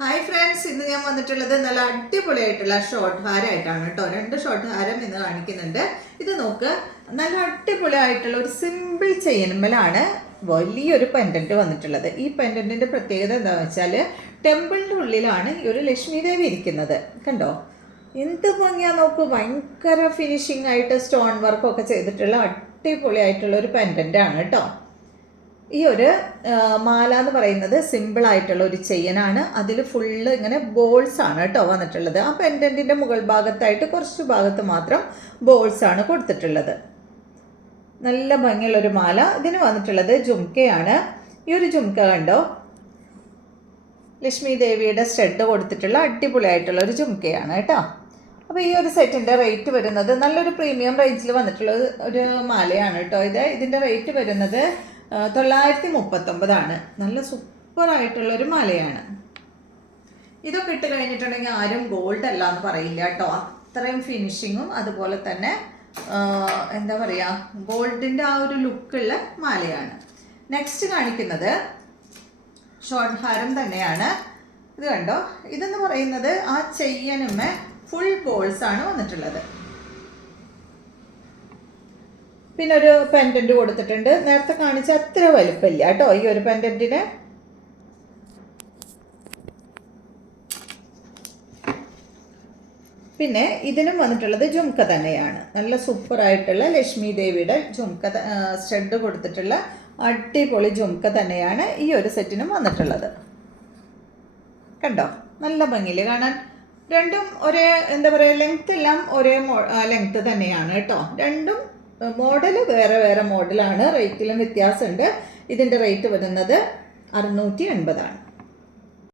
Hi friends, ഇന്ന് ഞാൻ വന്നിട്ടുള്ളത് നല്ല അടിപൊളിയായിട്ടുള്ള ഷോർട്ട് ഹാരമായിട്ടാണ് കേട്ടോ. 2 ഷോർട്ട് ഹാരം ഇന്ന് കാണിക്കുന്നുണ്ട്. ഇത് നോക്ക്, നല്ല അടിപൊളിയായിട്ടുള്ള ഒരു സിമ്പിൾ ചെയിൻമേലാണ് വലിയൊരു പെൻഡൻറ്റ് വന്നിട്ടുള്ളത്. ഈ പെൻഡൻറ്റിൻ്റെ പ്രത്യേകത എന്താണെന്ന് വെച്ചാൽ ടെമ്പിളിൻ്റെ ഉള്ളിലാണ് ഈ ഒരു ലക്ഷ്മി ദേവി ഇരിക്കുന്നത്. കണ്ടോ, എന്ത് ഭംഗിയാ നോക്കൂ. ഭയങ്കര ഫിനിഷിംഗ് ആയിട്ട് സ്റ്റോൺ വർക്കൊക്കെ ചെയ്തിട്ടുള്ള അടിപൊളിയായിട്ടുള്ള ഒരു പെൻഡൻ്റാണ് കേട്ടോ. ഈ ഒരു മാല എന്ന് പറയുന്നത് സിമ്പിളായിട്ടുള്ള ഒരു ചെയിനാണ്. അതിൽ ഫുള്ള് ഇങ്ങനെ ബോൾസ് ആണ് കേട്ടോ വന്നിട്ടുള്ളത്. ആ പെൻഡൻറ്റിൻ്റെ മുകൾ ഭാഗത്തായിട്ട് കുറച്ച് ഭാഗത്ത് മാത്രം ബോൾസ് ആണ് കൊടുത്തിട്ടുള്ളത്. നല്ല ഭംഗിയുള്ളൊരു മാല. ഇതിന് വന്നിട്ടുള്ളത് ജുംക്കയാണ്. ഈ ഒരു ജുംക്ക കണ്ടോ, ലക്ഷ്മി ദേവിയുടെ സ്റ്റഡ് കൊടുത്തിട്ടുള്ള അടിപൊളിയായിട്ടുള്ള ഒരു ജുംക്കയാണ് കേട്ടോ. അപ്പോൾ ഈ ഒരു സെറ്റിൻ്റെ റേറ്റ് വരുന്നത് നല്ലൊരു പ്രീമിയം റേഞ്ചിൽ വന്നിട്ടുള്ള ഒരു മാലയാണ് കേട്ടോ. ഇതിൻ്റെ റേറ്റ് വരുന്നത് 939 നല്ല സൂപ്പറായിട്ടുള്ളൊരു മാലയാണ്. ഇതൊക്കെ ഇട്ട് കഴിഞ്ഞിട്ടുണ്ടെങ്കിൽ ആരും ഗോൾഡ് അല്ല എന്ന് പറയില്ല കേട്ടോ. അത്രയും ഫിനിഷിങ്ങും അതുപോലെ തന്നെ എന്താ പറയുക, ഗോൾഡിൻ്റെ ആ ഒരു ലുക്കുള്ള മാലയാണ്. നെക്സ്റ്റ് കാണിക്കുന്നത് ഷോർട്ട് ഹാരം തന്നെയാണ്. ഇത് കണ്ടോ, ഇതെന്ന് പറയുന്നത് ആ ചെയിനുമേ ഫുൾ ബോൾസ് ആണ് വന്നിട്ടുള്ളത്. പിന്നെ ഒരു പെൻഡൻറ്റ് കൊടുത്തിട്ടുണ്ട്. നേരത്തെ കാണിച്ച അത്ര വലുപ്പമില്ല കേട്ടോ ഈ ഒരു പെൻഡൻറ്റിന്. പിന്നെ ഇതിനും വന്നിട്ടുള്ളത് ജുംക്ക തന്നെയാണ്. നല്ല സൂപ്പറായിട്ടുള്ള ലക്ഷ്മി ദേവിയുടെ ജുംക്ക സ്റ്റഡ് കൊടുത്തിട്ടുള്ള അടിപൊളി ജുംക്ക തന്നെയാണ് ഈ ഒരു സെറ്റിനും വന്നിട്ടുള്ളത്. കണ്ടോ, നല്ല ഭംഗിയിൽ കാണാൻ. രണ്ടും ഒരേ എന്താ പറയുക, ലെങ്ത് എല്ലാം ഒരേ ലെങ്ത് തന്നെയാണ് കേട്ടോ. രണ്ടും മോഡൽ വേറെ വേറെ മോഡലാണ്. റേറ്റിലും വ്യത്യാസമുണ്ട്. ഇതിൻ്റെ റേറ്റ് വരുന്നത് 680 ആണ്.